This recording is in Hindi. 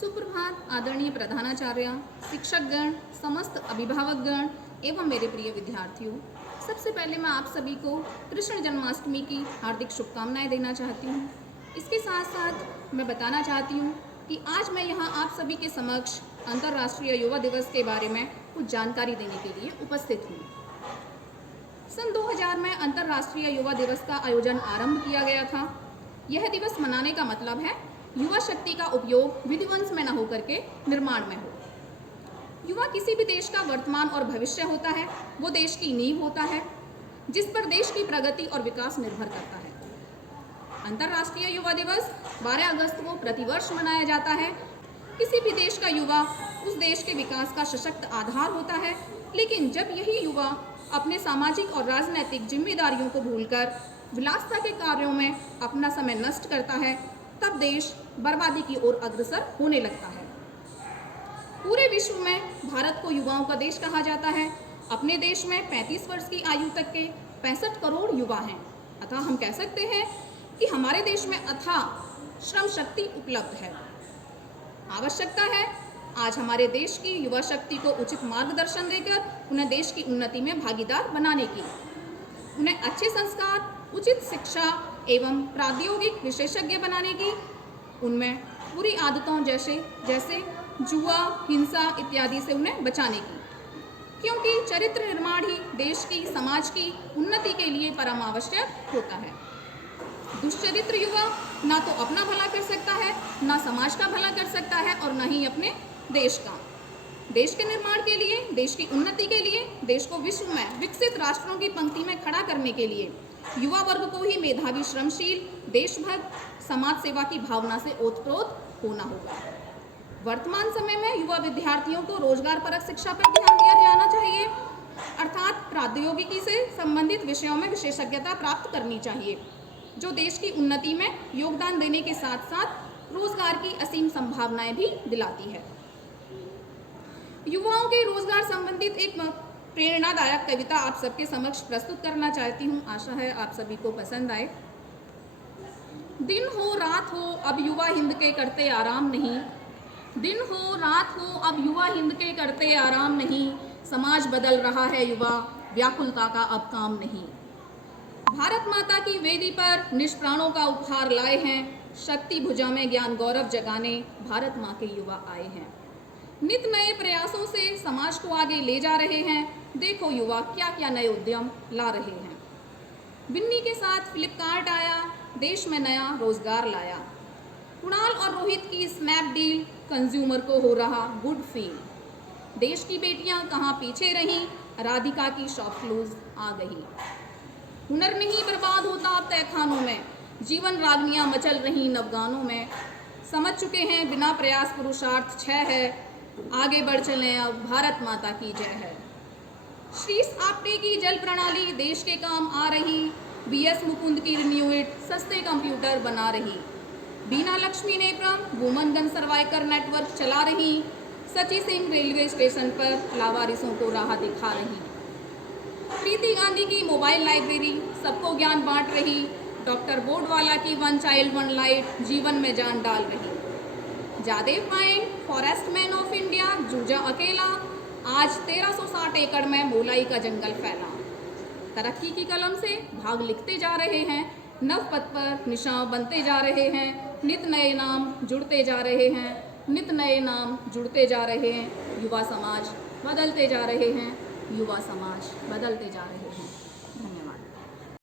सुप्रभात आदरणीय प्रधानाचार्य, शिक्षकगण, समस्त अभिभावकगण एवं मेरे प्रिय विद्यार्थियों। सबसे पहले मैं आप सभी को कृष्ण जन्माष्टमी की हार्दिक शुभकामनाएं देना चाहती हूँ। इसके साथ साथ मैं बताना चाहती हूँ कि आज मैं यहाँ आप सभी के समक्ष अंतर्राष्ट्रीय युवा दिवस के बारे में कुछ जानकारी देने के लिए उपस्थित हूँ। सन 2000 में अंतर्राष्ट्रीय युवा दिवस का आयोजन आरंभ किया गया था। यह दिवस मनाने का मतलब है युवा शक्ति का उपयोग विध्वंस में न होकर के निर्माण में हो। युवा किसी भी देश का वर्तमान और भविष्य होता है। वो देश की नींव होता है जिस पर देश की प्रगति और विकास निर्भर करता है। अंतर्राष्ट्रीय युवा दिवस 12 अगस्त को प्रतिवर्ष मनाया जाता है। किसी भी देश का युवा उस देश के विकास का सशक्त आधार होता है, लेकिन जब यही युवा अपने सामाजिक और राजनैतिक जिम्मेदारियों को भूलकर विलासता के कार्यों में अपना समय नष्ट करता है, तब देश बर्बादी की ओर अग्रसर होने लगता है। पूरे विश्व में भारत को युवाओं का देश कहा जाता है। अपने देश में 35 वर्ष की आयु तक के 65 करोड़ युवा हैं। अतः हम कह सकते हैं कि हमारे देश में अथाह श्रम शक्ति उपलब्ध है। आवश्यकता है आज हमारे देश की युवा शक्ति को उचित मार्गदर्शन देकर उन्हें देश की उन्नति में भागीदार बनाने की, उन्हें अच्छे संस्कार, उचित शिक्षा एवं प्रौद्योगिक विशेषज्ञ बनाने की, उनमें बुरी आदतों जैसे जुआ, हिंसा इत्यादि से उन्हें बचाने की, क्योंकि चरित्र निर्माण ही देश की, समाज की उन्नति के लिए परम आवश्यक होता है। दुष्चरित्र युवा ना तो अपना भला कर सकता है, ना समाज का भला कर सकता है और न ही अपने देश का। देश के निर्माण के लिए, देश की उन्नति के लिए, देश को विश्व में विकसित राष्ट्रों की पंक्ति में खड़ा करने के लिए युवा वर्ग को ही मेधावी, श्रमशील, देशभक्त, समाज सेवा की भावना से ओतप्रोत होना होगा। वर्तमान समय में युवा विद्यार्थियों को रोजगार परक शिक्षा पर ध्यान दिया जाना चाहिए, अर्थात प्रौद्योगिकी से संबंधित विषयों में विशेषज्ञता प्राप्त करनी चाहिए, जो देश की उन्नति में योगदान देने के साथ साथ रोजगार की असीम संभावनाएं भी दिलाती है। युवाओं के रोजगार संबंधित एक प्रेरणादायक कविता आप सबके समक्ष प्रस्तुत करना चाहती हूँ। आशा है आप सभी को पसंद आए। दिन हो रात हो अब युवा हिंद के करते आराम नहीं, दिन हो रात हो अब युवा हिंद के करते आराम नहीं, समाज बदल रहा है युवा, व्याकुलता का अब काम नहीं। भारत माता की वेदी पर निष्प्राणों का उपहार लाए हैं, शक्ति भुजा में ज्ञान गौरव जगाने भारत माँ के युवा आए हैं। नित नए प्रयासों से समाज को आगे ले जा रहे हैं। देखो युवा क्या क्या नए उद्यम ला रहे हैं। बिन्नी के साथ फ्लिपकार्ट आया, देश में नया रोजगार लाया। कुणाल और रोहित की स्नैपडील, कंज्यूमर को हो रहा गुड फील। देश की बेटियां कहाँ पीछे रहीं, राधिका की शॉपक्लूज आ गई। हुनर नहीं बर्बाद होता अब तहखानों में, जीवन रागनियां मचल रही नवगानों में। समझ चुके हैं बिना प्रयास पुरुषार्थ क्षय है, आगे बढ़ चलें अब भारत माता की जय है। श्री आपटे की जल प्रणाली देश के काम आ रही, BS मुकुंद की रिन्यूइट सस्ते कंप्यूटर बना रही। बीना लक्ष्मी नेत्रम वुमन गन सर्वाइकर नेटवर्क चला रही, सची सिंह रेलवे स्टेशन पर लावारिसों को राह दिखा रही। प्रीति गांधी की मोबाइल लाइब्रेरी सबको ज्ञान बांट रही, डॉक्टर बोर्डवाला की वन चाइल्ड वन लाइट जीवन में जान डाल रही। जादेव पायन फॉरेस्ट मैन ऑफ इंडिया जूझा अकेला, आज 1360 एकड़ में मोलाई का जंगल फैला। तरक्की की कलम से भाग लिखते जा रहे हैं, नव पथ पर निशान बनते जा रहे हैं, नित नए नाम जुड़ते जा रहे हैं, नित नए नाम जुड़ते जा रहे हैं। युवा समाज बदलते जा रहे हैं, युवा समाज बदलते जा रहे हैं।